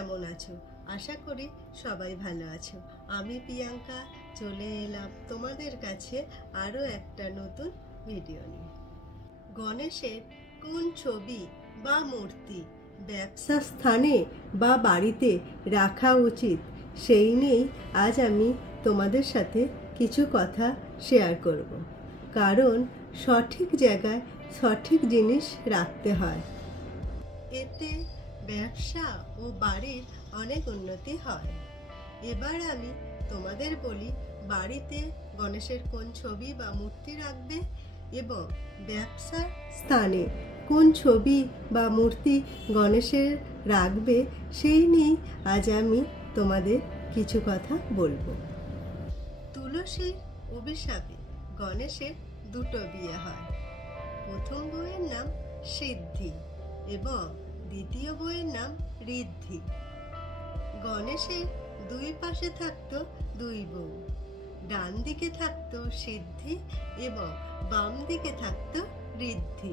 কেমন আছো? আশা করি সবাই ভালো আছো। আমি প্রিয়াঙ্কা চলে এলাম তোমাদের কাছে আরও একটা নতুন ভিডিও নিয়ে। গণেশের কোন ছবি বা মূর্তি ব্যবসা স্থানে বা বাড়িতে রাখা উচিত সেই নিয়েই আজ আমি তোমাদের সাথে কিছু কথা শেয়ার করব। কারণ সঠিক জায়গায় সঠিক জিনিস রাখতে হয়, এতে ব্যবসা ও বাড়ির অনেক উন্নতি হয়। এবার আমি তোমাদের বলি বাড়িতে গণেশের কোন ছবি বা মূর্তি রাখবে এবং ব্যবসার স্থানে কোন ছবি বা মূর্তি গণেশের রাখবে সেই নিয়ে আজ আমি তোমাদের কিছু কথা বলবো। তুলসীর অভিশাপে গণেশের দুটো বিয়ে হয়। প্রথম বউয়ের নাম সিদ্ধি এবং দ্বিতীয় বউয়ের নাম ঋদ্ধি। গণেশের দুই পাশে থাকতো দুই বউ, ডান দিকে থাকতো সিদ্ধি এবং বাম দিকে থাকতো ঋদ্ধি।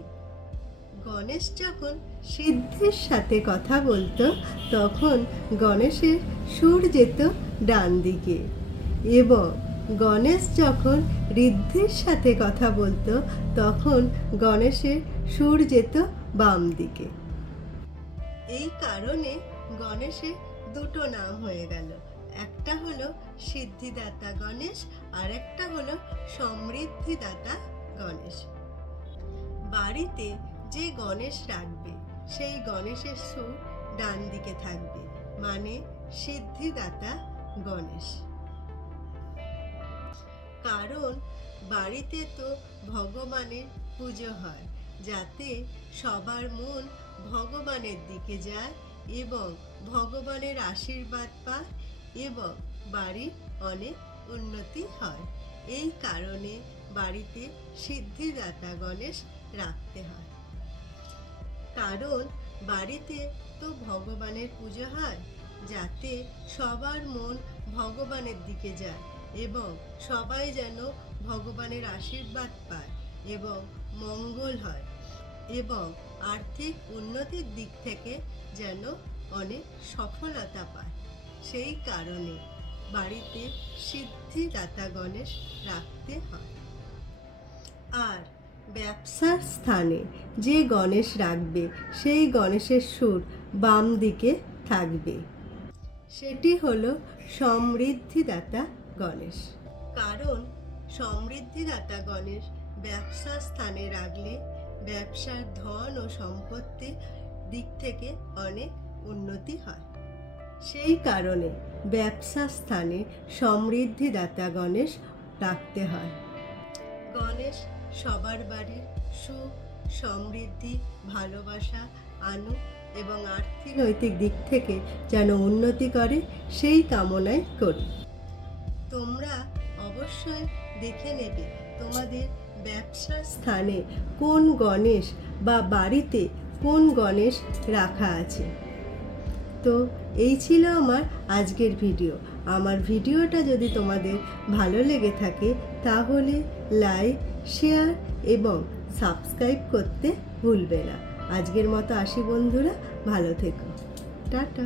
গণেশ যখন সিদ্ধির সাথে কথা বলতো তখন গণেশের সুর যেত ডান দিকে এবং গণেশ যখন ঋদ্ধির সাথে কথা বলতো তখন গণেশের সুর যেত বাম দিকে। এই কারণে গণেশের দুটো নাম হয়ে গেল, একটা হলো সিদ্ধিদাতা গণেশ আর একটা হলো সমৃদ্ধিদাতা গণেশ। বাড়িতে যে গণেশ রাখবে সেই গণেশের সুর ডান দিকে থাকবে, মানে সিদ্ধিদাতা গণেশ। কারণ বাড়িতে তো ভগবানের পুজো হয়, যাতে সবার মন ভগবানের দিকে যায় এবং ভগবানের আশীর্বাদ পায় এবং বাড়ির অনেক উন্নতি হয়। এই কারণে বাড়িতে সিদ্ধিদাতা গণেশ রাখতে হয়। কারণ বাড়িতে তো ভগবানের পুজো হয়, যাতে সবার মন ভগবানের দিকে যায় এবং সবাই যেন ভগবানের আশীর্বাদ পায় এবং মঙ্গল হয় এবং আর্থিক উন্নতির দিক থেকে যেন অনেক সফলতা পায়। সেই কারণে বাড়িতে সিদ্ধিদাতা গণেশ রাখতে হয়। আর ব্যবসার স্থানে যে গণেশ রাখবে সেই গণেশের সুর বাম দিকে থাকবে, সেটি হলো সমৃদ্ধিদাতা গণেশ। কারণ সমৃদ্ধিদাতা গণেশ ব্যবসার স্থানে রাখলে ব্যবসার ধন ও সম্পত্তির দিক থেকে অনেক উন্নতি হয়। সেই কারণে ব্যবসার স্থানে সমৃদ্ধিদাতা গণেশ রাখতে হয়। গণেশ সবার বাড়ির সুখ, সমৃদ্ধি, ভালোবাসা আনুক এবং আর্থিক দিক থেকে যেন উন্নতি করে সেই কামনাই করি। তোমরা অবশ্যই দেখে নেবে তোমাদের ব্যবসার স্থানে কোন গণেশ বা বাড়িতে কোন গণেশ রাখা আছে। তো এই ছিল আমার আজকের ভিডিও। আমার ভিডিওটা যদি তোমাদের ভালো লেগে থাকে তাহলে লাইক, শেয়ার এবং সাবস্ক্রাইব করতে ভুলবে না। আজকের মতো আসি বন্ধুরা, ভালো থেকো, টাটা।